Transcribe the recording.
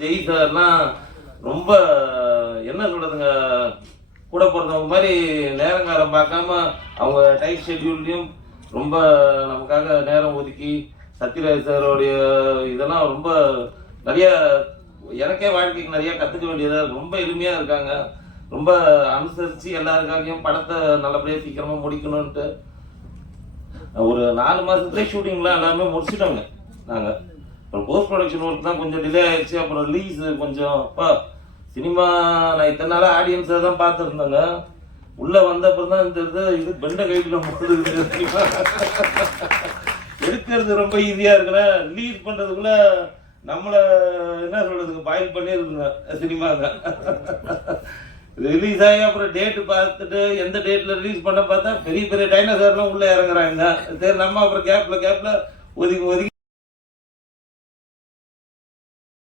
ஜெய் சார்லாம் ரொம்ப என்ன சொல்கிறதுங்க, கூட பிறந்தவங்க மாதிரி நேரங்காலம் பார்க்காம அவங்க டைட் ஷெட்யூல்லையும் ரொம்ப நமக்காக நேரம் ஒதுக்கி சத்யராஜ் சாரோடைய இதெல்லாம் ரொம்ப நிறைய எனக்கே வாழ்க்கைக்கு நிறைய கற்றுக்க வேண்டியதாக ரொம்ப எளிமையாக இருக்காங்க. ரொம்ப அனுசரித்து எல்லாருக்காகவும் படத்தை நல்லபடியாக சீக்கிரமாக முடிக்கணும்ன்ட்டு ஒரு 4 மாதத்துலேயே ஷூட்டிங்லாம் எல்லாமே முடிச்சிட்டோங்க நாங்கள். அப்புறம் போஸ்ட் ப்ரொடக்ஷன் ஒர்க் தான் கொஞ்சம் டிலே ஆகிடுச்சு. அப்புறம் ரிலீஸ் கொஞ்சம் சினிமா நான் இத்தனை நாளாக ஆடியன்ஸை தான் பார்த்துருந்தேங்க. உள்ளே வந்தப்பறம் தான் இந்த இது பெண்டை கையில் போடுறது சினிமா எடுக்கிறது ரொம்ப ஈஸியாக இருக்குல்ல, ரிலீஸ் பண்ணுறதுக்குள்ள நம்மளை என்ன சொல்கிறதுக்கு பாயில் பண்ணியிருக்குங்க சினிமாங்க. ரிலீஸ் ஆகி அப்புறம் டேட்டு பார்த்துட்டு எந்த டேட்டில் ரிலீஸ் பண்ண பார்த்தா பெரிய பெரிய டைனோசர்லாம் உள்ளே இறங்குறாங்க. சரி நம்ம அப்புறம் கேப்பில் ஒதுக்கி